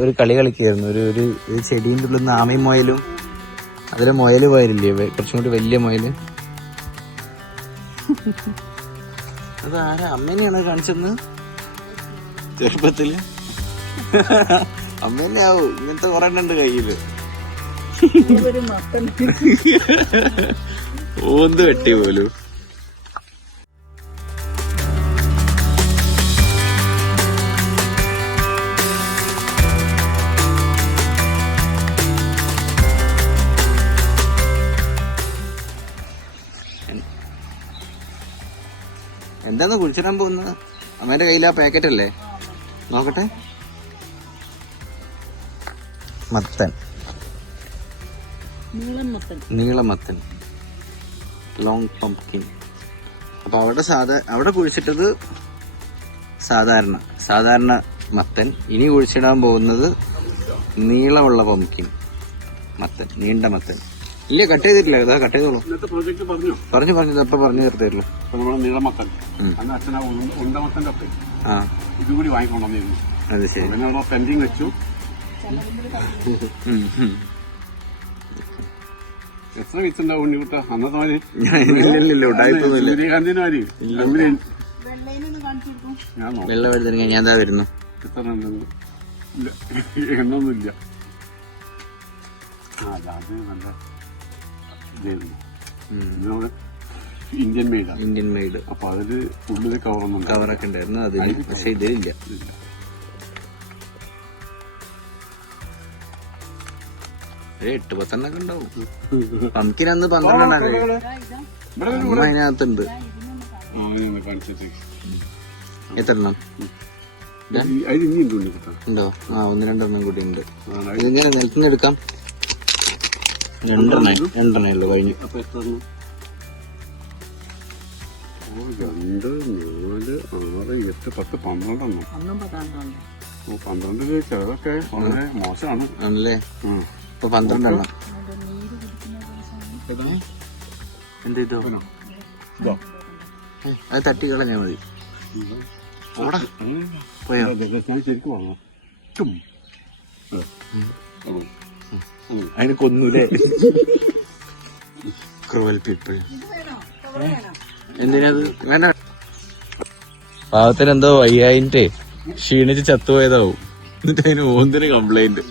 ഒരു കളി കളിക്കായിരുന്നു. ഒരു ചെടീൻ്റെ ഉള്ളിൽ നിന്ന് ആമയും മുയലും, അതിലെ മുയല് പോയരില്ലേ, കുറച്ചും കൂടി വലിയ മുയല്. അത് ആരാ, അമ്മേനെയാണോ കാണിച്ചെന്ന് ചെറുപ്പത്തില്? അമ്മേനെ ആവും, ഇങ്ങനത്തെ കുറെ ഉണ്ട് കയ്യില്. ഓന്ത് വെട്ടി പോലും. എന്താന്ന് കുഴിച്ചിടാൻ പോകുന്നത്? അമ്മേന്റെ കയ്യിൽ ആ പാക്കറ്റ് അല്ലേ? നോക്കട്ടെ. മത്തൻ, നീളമത്തൻ, ലോങ് പംപ്കിൻ. അപ്പൊ അവിടെ കുഴിച്ചിട്ടത് സാധാരണ മത്തൻ. ഇനി കുഴിച്ചിടാൻ പോകുന്നത് നീളമുള്ള പംപ്കിൻ മത്തൻ, നീണ്ട മത്തൻ. ഇല്ല, കട്ട് ചെയ്തിട്ടില്ല. ഇതാ കട്ട് ചെയ്തോളൂ. പറഞ്ഞു അപ്പൊ പറഞ്ഞു തീർത്തല്ലോ. നീളമത്തൻ ഇതുകൂടി വാങ്ങിക്കൊണ്ടിരുന്നു. അത് ശരി. പെൻഡിങ് വെച്ചു. എത്ര വെച്ചിട്ടുണ്ടാവും ഉണ്ണിക്കുട്ട അന്നത്തെ മാതിരി? സൂര്യകാന്തിന് മാതിരി വെള്ള വെളുത്തിരിക്കാൻ ഞാൻ എന്താ വരുന്നു. എണ്ണൊന്നുമില്ല. അത് നല്ല ഇതായിരുന്നു. Indian made. അപ്പൊ അതില് ഉള്ളില് കവറൊക്കെ ഉണ്ടായിരുന്നു അതിന്. പക്ഷെ ഇതിലില്ല. 8-10 ഉണ്ടാവും. പംകിനന്ന് 12 അതിനകത്തുണ്ട്. എത്ര എണ്ണം ഉണ്ടോ? 1-2 കൂടി ഉണ്ട്. ഇതിങ്ങനെ നിലത്തുനിന്ന് എടുക്കാം. 2 ഉള്ളു. കഴിഞ്ഞു. 2, 4, 6, 8, 10, 12. 12 ചിലതൊക്കെ വളരെ മോശമാണ് ആണല്ലേ. ഇപ്പൊ 12 എണ്ണം. എന്ത് ചെയ്തോ? അത് തട്ടി കളഞ്ഞാ മതി. പോയോ? ശരിക്കും വാങ്ങോ? അതിന് കൊന്നൂലേ? Cruel people. എന്തിനത് വേണ്ട. പാവത്തിന് എന്തോ വയ്യായിട്ടേ ക്ഷീണിച്ച് ചത്തുപോയതാവും. എന്നിട്ട് അതിന് ഓന്തിന് കംപ്ലൈന്റ്.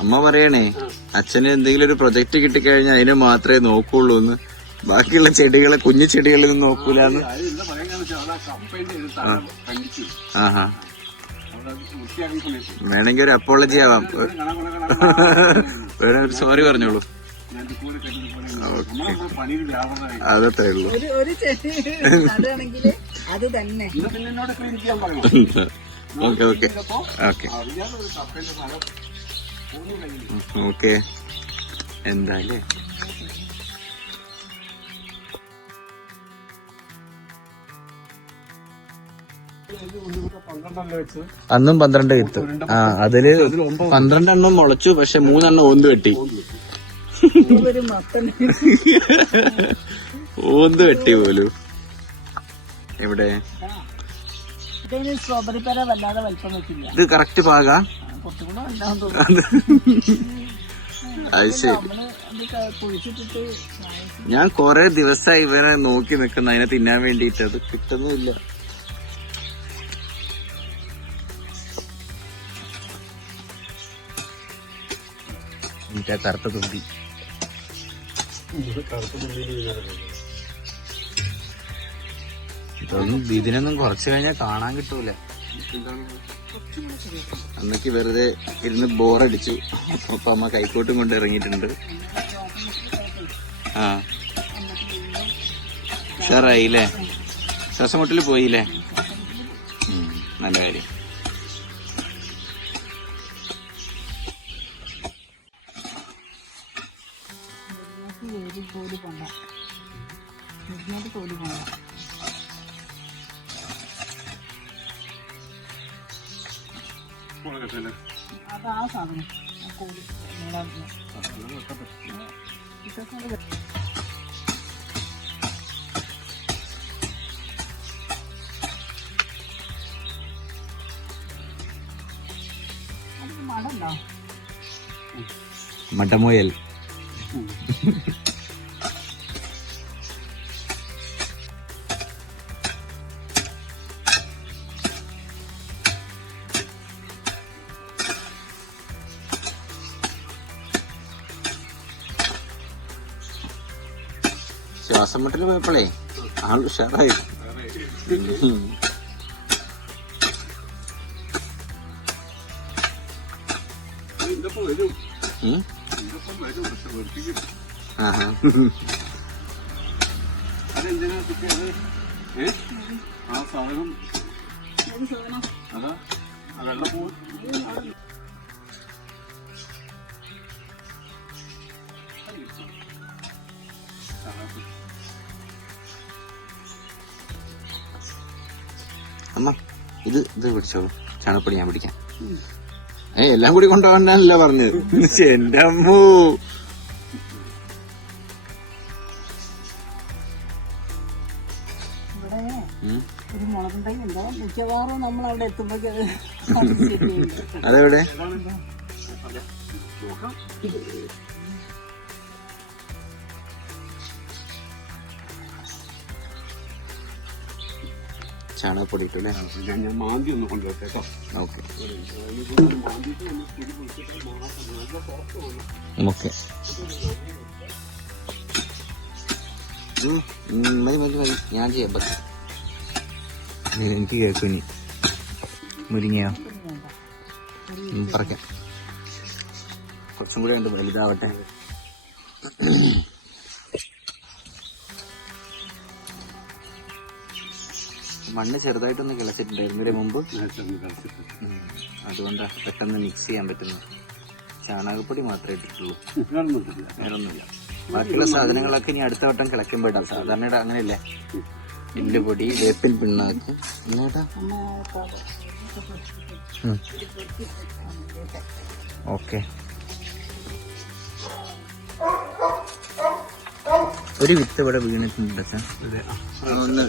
അമ്മ പറയണേ, അച്ഛന് എന്തെങ്കിലും ഒരു പ്രൊജക്ട് കിട്ടിക്കഴിഞ്ഞാൽ അതിനെ മാത്രമേ നോക്കുള്ളൂ എന്ന്. ബാക്കിയുള്ള ചെടികളെ, കുഞ്ഞു ചെടികളൊന്നും നോക്കൂലെന്ന്. ആഹാ, വേണമെങ്കിൽ ഒരു അപ്പോളജി ആവാം. ഒരു സോറി പറഞ്ഞോളൂ. അതത്രേ ഉള്ളൂ. ഓക്കെ എന്തായാലേ. അന്നും 12 കിട്ടും. അതില് 12 എണ്ണം മുളച്ചു. പക്ഷെ 3 എണ്ണം ഓന്ത് വെട്ടി. ഓന്ത് വെട്ടി പോലും. എവിടെ ഇത് കറക്റ്റ് പാകാ? അത് ശരി. ഞാൻ കൊറേ ദിവസമായി ഇവരെ നോക്കി നിക്കുന്ന അതിനെ തിന്നാൻ വേണ്ടിട്ട്. അത് കിട്ടുന്നില്ല. എനിക്ക് ആ കറുത്ത തുമ്പി. ഇതൊന്നും ഇതിനൊന്നും കുറച്ച് കഴിഞ്ഞാൽ കാണാൻ കിട്ടൂല. അന്നൊക്കെ വെറുതെ ഇരുന്ന് ബോറടിച്ചു. അപ്പൊ അമ്മ കൈക്കോട്ടും കൊണ്ട് ഇറങ്ങിയിട്ടുണ്ട്. ഉഷാറായില്ലേ? ശ്വാസമുട്ടിൽ പോയില്ലേ? നല്ല കാര്യം. Bueno, അതാ സാധനം കൂടി മടണ്ടോ മട്ടമുയൽ. ശ്വാസം മുട്ടല് പോയപ്പോഴേ ആൾ ഉഷാറായി. ആ സാധനം അതാ വെള്ളപ്പൂ അമ്മ ഇത് പിടിച്ചോളൂ, ചാണകപ്പൊടി ഞാൻ പിടിക്കാം. എല്ലാം കൂടി കൊണ്ടുപോകാനല്ല പറഞ്ഞത്. എന്റെ അമ്മൂ, ഒരു മുളകും തൈ ഉണ്ടോ മിക്കവാറും നമ്മൾ അവിടെ എത്തുമ്പോഴേക്ക് അതെവിടെ? ചാണകപ്പൊടി ഇട്ടല്ലേ? ഞാൻ മാന്തി ഒന്ന് കൊണ്ടുവരട്ടെ. ഓക്കെ മതി മതി മതി, ഞാൻ ചെയ്യാം. ബസ് എനിക്ക് കേൾക്കും. ഇനി മുരിങ്ങയോ പറക്കാം. കുറച്ചും കൂടെ ഉണ്ട്, വലുതാവട്ടെ. മണ്ണ് ചെറുതായിട്ടൊന്ന് കിളച്ചിട്ടുണ്ടായിരുന്നു ഇതിന് മുമ്പ്, അതുകൊണ്ടാ പെട്ടെന്ന് മിക്സ് ചെയ്യാൻ പറ്റുന്നത്. ചാണകപ്പൊടി മാത്രമേ ഇട്ടിട്ടുള്ളൂ, വേറൊന്നുമില്ല. ബാക്കിയുള്ള സാധനങ്ങളൊക്കെ ഇനി അടുത്ത വട്ടം കിളയ്ക്കുമ്പോൾ ഇടാം. സാധാരണ അങ്ങനെയല്ലേ, എല്ലുപൊടി, വേപ്പിൻ പിണ്ണാക്ക്. ഓക്കെ, ഒരു വിത്ത് ഇവിടെ വീണിട്ടുണ്ട്. ഒന്ന്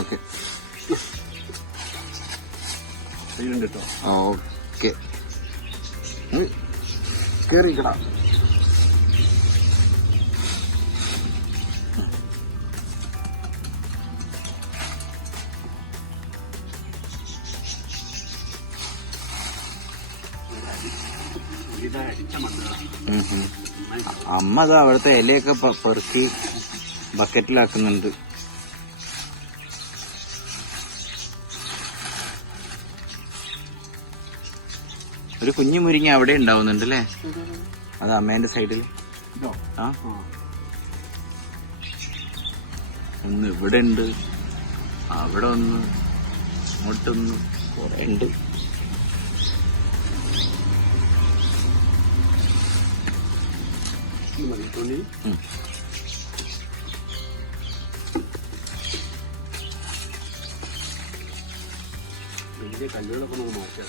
ഓക്കെ ഓക്കെ കേറിക്കടാ. അമ്മ അതാ അവിടുത്തെ ഇലയൊക്കെ പെറുക്കി ബക്കറ്റിലാക്കുന്നുണ്ട്. ഒരു കുഞ്ഞു മുരിങ്ങ അവിടെ ഉണ്ടാവുന്നുണ്ട് അല്ലേ? അത് അമ്മേന്റെ സൈഡിൽ. ആ, ഒന്ന് ഇവിടെ ഉണ്ട്, അവിടെ ഒന്ന്, അങ്ങോട്ടൊന്ന്, കുറെ ഉണ്ട്. കല്ലുകളൊക്കെ നമുക്ക് മാറ്റാം.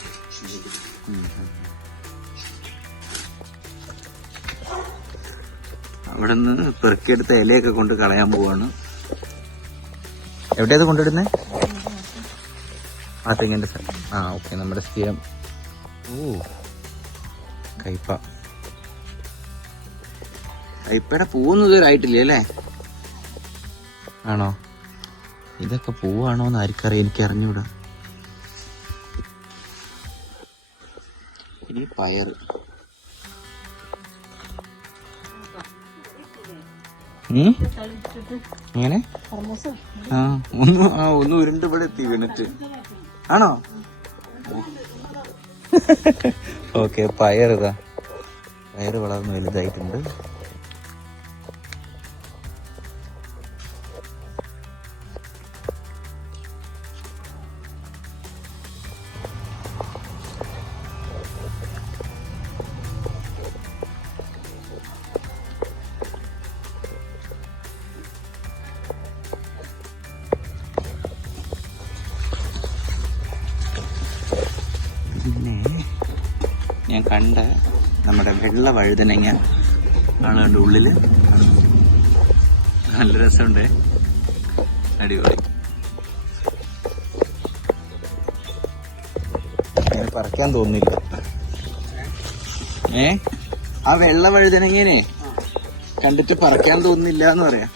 അവിടെ നിന്ന് പെറുക്കിയെടുത്ത ഇലയൊക്കെ കൊണ്ട് കളയാൻ പോവാണ്. എവിടെയത് കൊണ്ടിടുന്നേ? ആ തെങ്ങിന്റെ സ്ഥലം. ആ ഓക്കെ, നമ്മുടെ സ്ഥിരം. ഓ, കയ്പ. കയ്പയുടെ പൂവൊന്നും ഇതുവരെ ആയിട്ടില്ലേ അല്ലേ? ആണോ? ഇതൊക്കെ പൂവാണോ എന്ന് ആർക്കറിയാം, എനിക്ക് അറിഞ്ഞൂടാ. ഇനി പയർ. എങ്ങനെ? ഒന്ന് ഉരുണ്ട് ഇവിടെ എത്തി വീണിട്ട്. ആണോ? ഓക്കെ, പയറിതാ, പയറ് വളർന്ന് വലുതായിട്ടുണ്ട്. ഞാൻ കണ്ട നമ്മുടെ വെള്ള വഴുതനങ്ങ ആണ് കണ്ട ഉള്ളില്. നല്ല രസമുണ്ട്, അടിപൊളി. അങ്ങനെ പറിക്കാൻ തോന്നില്ല. ആ വെള്ള വഴുതനങ്ങേനെ കണ്ടിട്ട് പറിക്കാൻ തോന്നുന്നില്ല എന്ന് പറയാം.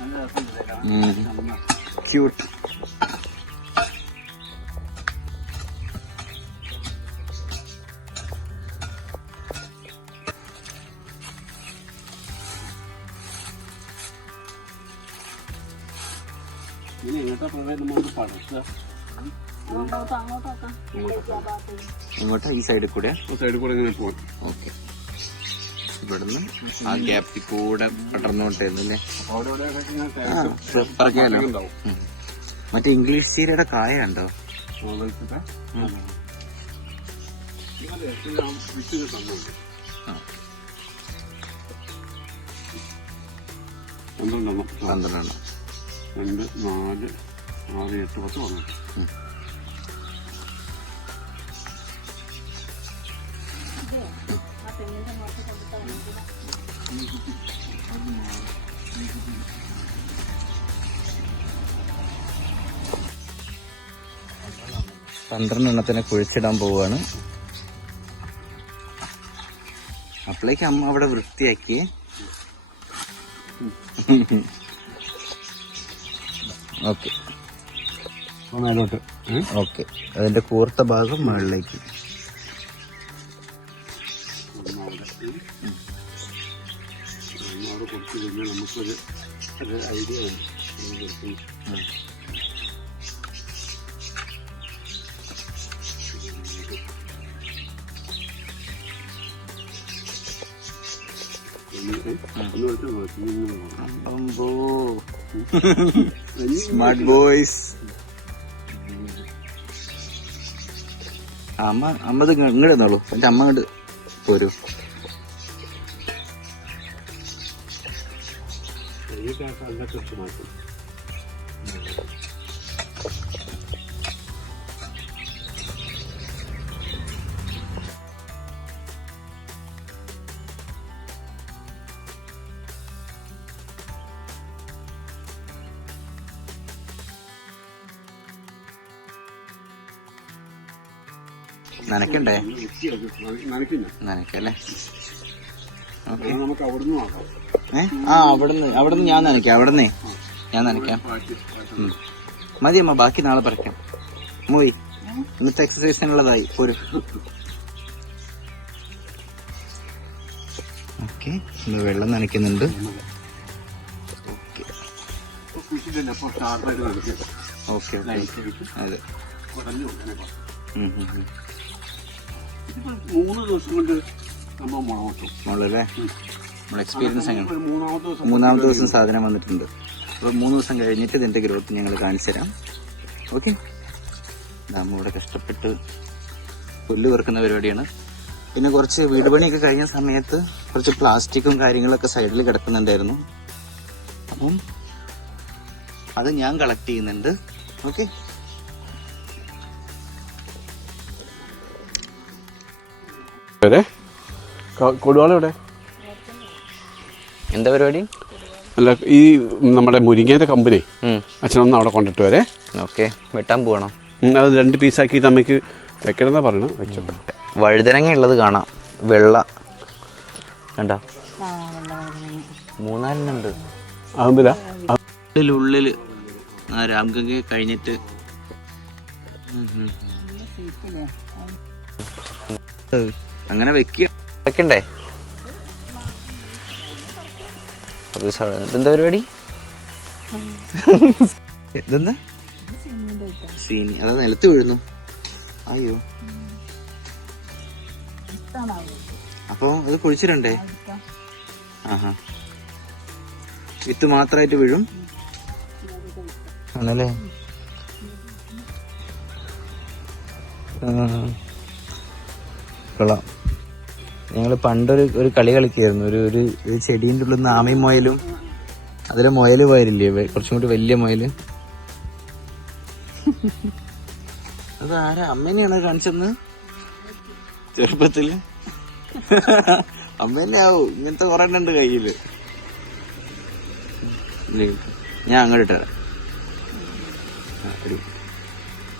ക്യൂട്ട്. ഇങ്ങോട്ടാ ഈ സൈഡിൽ കൂടെ ഓക്കെ. ഇവിടുന്ന് ആ ഗ്യാപ്പിൽ കൂടെ പടർന്നോട്ടേന്നല്ലേ. പറയാലോ. മറ്റേ ഇംഗ്ലീഷ് ചീരയുടെ കായ ഉണ്ടോ? പന്ത്രണ്ടെണ്ണം. 2, 4, 6, 8, 10 വന്നു. പന്ത്രണ്ടെണ്ണത്തിനെ കുഴിച്ചിടാൻ പോവാണ്. അപ്പോഴേക്ക് അമ്മ അവിടെ വൃത്തിയാക്കി. Okay okay. അതിന്റെ കൂർത്ത ഭാഗം മുകളിലേക്ക്. നമുക്കൊരു ഐഡിയ ഉണ്ട്. Smart boys. അമ്മ ഇത് ഇങ്ങോട്ട് എന്നോളൂ. എന്റെ അമ്മ ഇങ്ങോട്ട് പോരൂ. നനക്കണ്ടേ? നനക്കല്ലേ? നമുക്ക് അവിടുന്ന് നോക്കാം. അവിടുന്ന് ഞാൻ നനയ്ക്കാം. ഞാൻ നനയ്ക്കാം. മതി അമ്മ, ബാക്കി നാളെ പറിക്കാം. മോയി ഇന്നത്തെ എക്സസൈസിനുള്ളതായി പോരും. ഓക്കെ, വെള്ളം നനയ്ക്കുന്നുണ്ട്. ഓക്കെ അതെ. 3 ദിവസം കൊണ്ട് നമ്മളല്ലേ നമ്മുടെ എക്സ്പീരിയൻസ് എങ്ങനെ? മൂന്നാമത്തെ ദിവസം സാധനം വന്നിട്ടുണ്ട്. അപ്പോൾ 3 ദിവസം കഴിഞ്ഞിട്ട് ഇതിന്റെ ഗ്രോത്ത് ഞങ്ങൾ കാണിച്ചു തരാം. ഓക്കെ. നമ്മളിവിടെ കഷ്ടപ്പെട്ട് പുല്ല് പെറുക്കുന്ന പരിപാടിയാണ്. പിന്നെ കുറച്ച് വീട് പണിയൊക്കെ കഴിഞ്ഞ സമയത്ത് കുറച്ച് പ്ലാസ്റ്റിക്കും കാര്യങ്ങളൊക്കെ സൈഡിൽ കിടക്കുന്നുണ്ടായിരുന്നു. അപ്പം അത് ഞാൻ കളക്ട് ചെയ്യുന്നുണ്ട്. ഓക്കെ. കൊടുവാള എവിടെ? എന്താ പരിപാടി? അല്ല, ഈ നമ്മുടെ മുരിങ്ങേൻ്റെ കമ്പനി അച്ഛനൊന്ന് അവിടെ കൊണ്ടിട്ട് വരെ. ഓക്കെ. വെട്ടാൻ പോകണം. അത് 2 പീസാക്കി നമുക്ക് വെക്കണമെന്നാ പറയണം. വെച്ചോട്ടെ. വഴുതനങ്ങ ഉള്ളത് കാണാം. വെള്ള കണ്ട 3-4 ഉണ്ട്. അതെന്തിനാ? ഉള്ളില് ആ രാംഗംഗ കഴിഞ്ഞിട്ട് അങ്ങനെ വെക്കണ്ടേ? ഇതെന്താ പരിപാടി? ഇതെന്താ സീനി? അതാ നിലത്ത് വീഴുന്നു. അയ്യോ. അപ്പൊ അത് കുഴിച്ചിടണ്ടേ? ആഹാ. വിത്ത് മാത്രമായിട്ട് വീഴും ആണല്ലേ? കൊള്ളാം. ഞങ്ങൾ പണ്ടൊരു കളി കളിക്കായിരുന്നു. ഒരു ചെടീൻ്റെ ഉള്ളിൽ നിന്ന് ആമയും മുയലും. അതിലെ മുയല് പോയാലില്ലേ, കുറച്ചും കൂടി വലിയ മുയല്. അത് ആരാ? അമ്മേനെയാണ് കാണിച്ചെന്ന് ചെറുപ്പത്തില്? അമ്മ തന്നെ ആവും. ഇങ്ങനത്തെ കുറെ ഉണ്ട് കയ്യില്. ഞാൻ അങ്ങോട്ട് ഇട്ടുതരാം.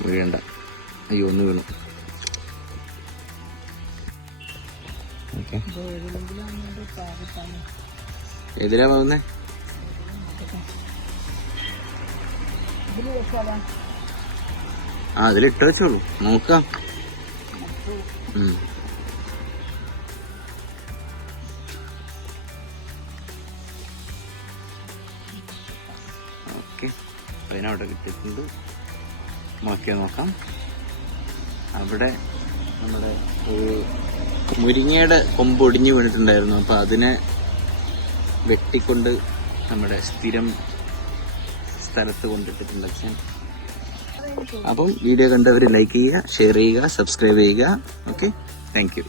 വീഴണ്ട. അയ്യോ ഒന്ന് വീണു. ഓക്കെ, എതിരാ പോകുന്നേ? ആ അതിലിട്ട് വെച്ചോളൂ, നോക്കാം. ഓക്കെ, അതിനവിടെ കിട്ടിയിട്ടുണ്ട്. നോക്കാം. അവിടെ നമ്മുടെ ഒരു മുരിങ്ങയുടെ കൊമ്പ് ഒടിഞ്ഞു വീണിട്ടുണ്ടായിരുന്നു. അപ്പൊ അതിനെ വെട്ടിക്കൊണ്ട് നമ്മുടെ സ്ഥിരം സ്ഥലത്ത് കൊണ്ടിട്ടിട്ടുണ്ട് അച്ഛൻ. അപ്പം വീഡിയോ കണ്ടവർ ലൈക്ക് ചെയ്യുക, ഷെയർ ചെയ്യുക, സബ്സ്ക്രൈബ് ചെയ്യുക. Okay, thank you.